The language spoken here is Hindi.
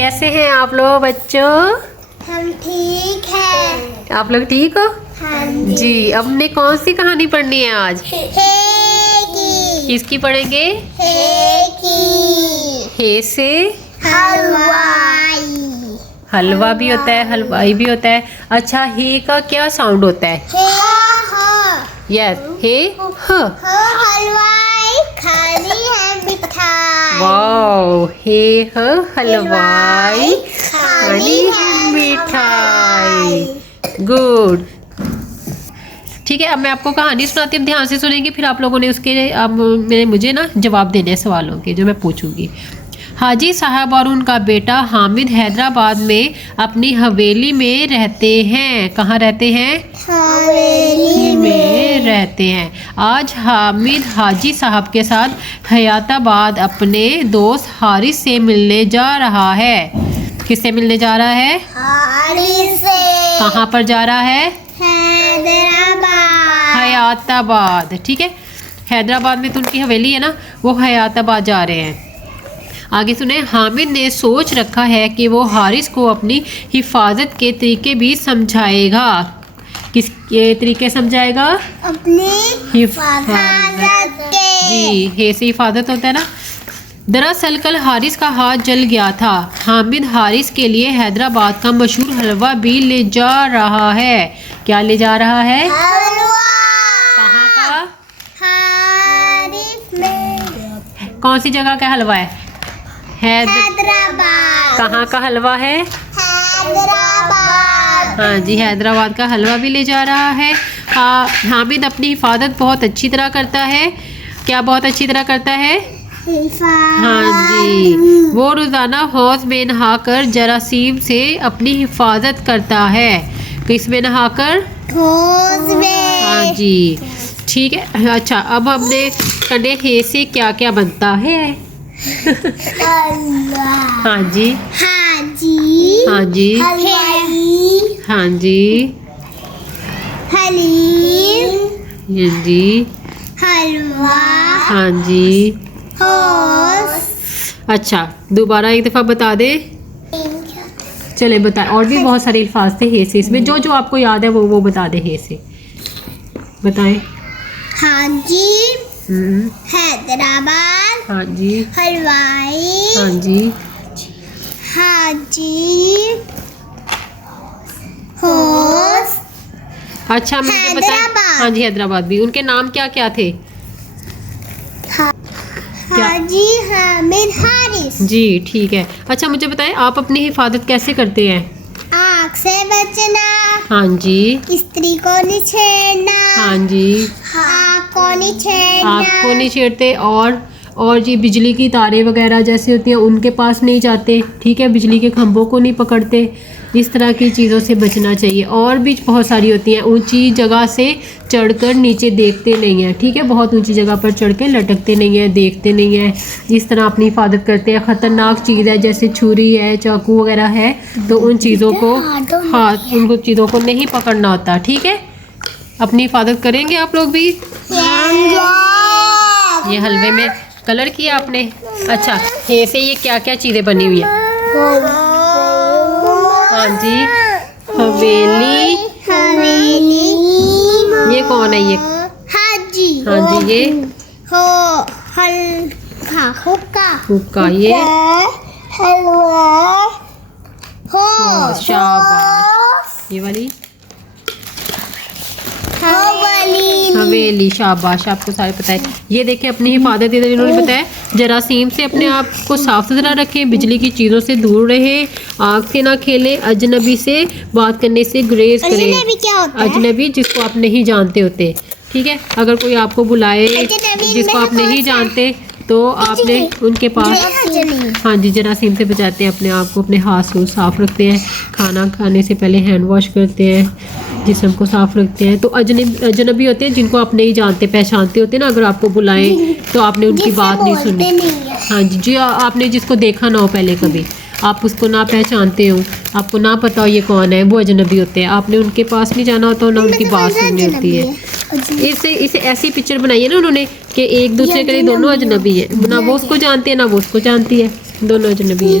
कैसे हैं आप लोग बच्चों? हम ठीक हैं। आप लोग ठीक हो? हाँ जी। अब हमने कौन सी कहानी पढ़नी है आज? हेगी। किसकी पढ़ेंगे? हेगी। हे से हलवाई। हलवा भी होता है, हलवाई भी होता है। अच्छा, हे का क्या साउंड होता है? यस, हे ह। हलवाई खानी है मिठाई। वाओ, हे ह हलवाई खानी है मिठाई। गुड। ठीक है, अब मैं आपको कहानी सुनाती हूँ, ध्यान से सुनेंगे, फिर आप लोगों ने उसके अब मुझे ना जवाब देने हैं सवालों के जो मैं पूछूंगी। हाजी साहब और उनका बेटा हामिद हैदराबाद में अपनी हवेली में रहते हैं। कहाँ रहते हैं? हवेली में रहते हैं। आज हामिद हाजी साहब के साथ हयाताबाद अपने दोस्त हारिस से मिलने जा रहा है। किससे मिलने जा रहा है? हारिस से। कहाँ पर जा रहा है? हैदराबाद। हयाताबाद। ठीक है, हैदराबाद में तो उनकी हवेली है ना, वो हयाताबाद जा रहे हैं। आगे सुने। हामिद ने सोच रखा है कि वो हारिस को अपनी हिफाजत के तरीके भी समझाएगा। किस ये तरीके समझाएगा? अपनी हिफाजत के। जी, हे से हिफाजत होता है ना। दरअसल कल हारिस का हाथ जल गया था। हामिद हारिस के लिए हैदराबाद का मशहूर हलवा भी ले जा रहा है। क्या ले जा रहा है? हलवा। कहाँ का? हारिस में। कौन सी जगह का हलवा है? हैदराबाद। कहाँ का हलवा है? हैदराबाद। हाँ जी, हैदराबाद का हलवा भी ले जा रहा है। हामिद अपनी हिफाजत बहुत अच्छी तरह करता है। क्या बहुत अच्छी तरह करता है? हाँ जी, वो रोज़ाना हौज में नहाकर जरासीम से अपनी हिफाजत करता है। किस में नहाकर? हौज में। हाँ जी, ठीक है। अच्छा, अब हमने करने हे से क्या क्या बनता है? हाँ जी, हाँ जी। हाँ जी, हलवाई। हाँ जी, हलीम। हाँ जी, हलवा। हाँ जी। हौज। अच्छा, दोबारा एक दफ़ा बता दे। चले बताए, और भी बहुत सारे अल्फाज थे हे से, इसमें जो जो आपको याद है वो बता दे हे से। बताएं। हाँ जी। हैदराबाद। हाँ जी, हलवाई। हाँ जी, हाँ जी। हौज। अच्छा मुझे बताएं। हैदराबाद। हाँ जी, हैदराबाद भी। उनके नाम क्या क्या थे? हाजी हामिद हारिस। जी, ठीक है। अच्छा मुझे बताएं, आप अपनी हिफाजत कैसे करते हैं? आग से बचना। हाँ जी, स्त्री को नहीं छेड़ना। हाँ जी, आग को नहीं छेड़ना। आपको नहीं छेड़ते। और जी, बिजली की तारें वगैरह जैसे होती हैं उनके पास नहीं जाते। ठीक है, बिजली के खंभों को नहीं पकड़ते। इस तरह की चीज़ों से बचना चाहिए। और भी बहुत सारी होती हैं, ऊंची जगह से चढ़कर नीचे देखते नहीं हैं। ठीक है, बहुत ऊंची जगह पर चढ़ के लटकते नहीं हैं, देखते नहीं हैं। इस तरह अपनी हिफाजत करते हैं। ख़तरनाक चीज़ है जैसे छुरी है, चाकू वगैरह है, तो उन चीज़ों को उनको चीज़ों को नहीं पकड़ना होता। ठीक है, अपनी हिफाजत करेंगे आप लोग भी। ये हलवे में कलर किया आपने। अच्छा, हे से ये क्या क्या चीज़ें बनी हुई हैं? हाँ जी, हवेली। हवेली। ये कौन है? ये हाजी। हाँ जी, ये हो हल हुक्का। हुक्का। ये हलवा। हो शाबाश। ये वाली हवेली। हवेली। शाबाश, आपको सारे पता है। ये देखें, अपनी हिफाजत इधर इन्होंने बताया। जरासीम से अपने आप को साफ सुथरा रखें, बिजली की चीज़ों से दूर रहें, आग से ना खेलें, अजनबी से बात करने से गुरेज करें। अजनबी क्या होता है? अजनबी जिसको आप नहीं जानते होते। ठीक है, अगर कोई आपको बुलाए जिसको आप नहीं जानते तो आपने उनके पास हाँ जी, जरासीम से बचाते हैं अपने आप को। अपने हाथ को साफ रखते हैं, खाना खाने से पहले हैंड वॉश करते हैं, जिस्म को साफ रखते हैं। तो अजनबी होते हैं जिनको आप नहीं जानते पहचानते होते हैं ना, अगर आपको बुलाएं तो आपने उनकी बात नहीं सुनी। हाँ जी, जी, आपने जिसको देखा ना हो पहले कभी, आप उसको ना पहचानते हो, आपको ना पता हो ये कौन है, वो अजनबी होते हैं। आपने उनके पास नहीं जाना होता, ना उनकी बात सुननी होती है। इसे ऐसी पिक्चर बनाई है ना उन्होंने कि एक दूसरे के लिए दोनों अजनबी है, ना वो उसको जानते हैं ना वो उसको जानती है, दोनों अजनबी है।